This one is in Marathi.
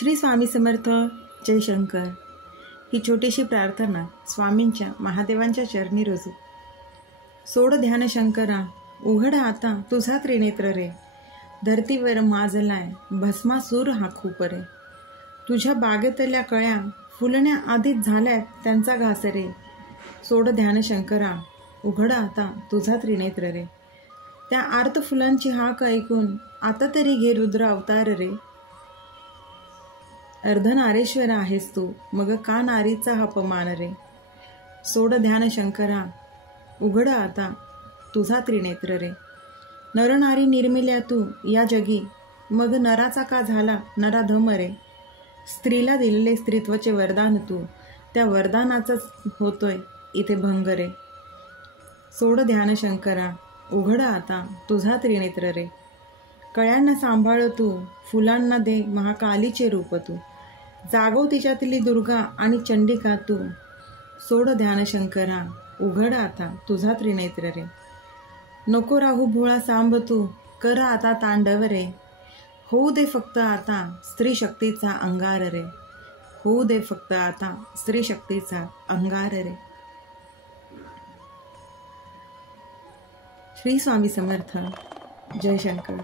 श्री स्वामी समर्थ. जय शंकर. ही छोटीशी प्रार्थना स्वामींच्या महादेवांच्या चरणी रोजू. सोड ध्यान शंकरा, उघड आता तुझा त्रिनेत्र रे. धरतीवर माजलाय भस्मासूर हा खूप रे. तुझ्या बागेतल्या कळ्या फुलण्या आधीच झाल्यात त्यांचा घास रे. सोड ध्यान शंकरा, उघड आता तुझा त्रिनेत्र रे. त्या आर्त फुलांची हाक ऐकून आता तरी घे रुद्र अवतार रे. अर्धनारेश्वर आहेस तू, मग का नारीचा हा अपमान रे. सोड ध्यान शंकरा, उघड आता तुझा त्रिनेत्र रे. नरनारी निर्मिल्या तू या जगी, मग नराचा का झाला नराधम रे. स्त्रीला दिलेले स्त्रीत्वाचे वरदान तू, त्या वरदानाचाच होतोय इथे भंग रे. सोड ध्यान शंकरा, उघड आता तुझा त्रिनेत्र रे. कळ्यांना सांभाळ तू, फुलांना दे महाकालीचे रूप तू. जागव तिच्यातली दुर्गा आणि चंडिका तू. सोड ध्यान शंकरा, उघड आता तुझा त्रिनेत्र रे. नको राहू भोळा सांभ तू, कर आता तांडव रे. होऊ दे फक्त आता स्त्री शक्तीचा अंगार रे. होऊ दे फक्त आता स्त्री शक्तीचा अंगार रे. श्री स्वामी समर्थ. जय शंकर.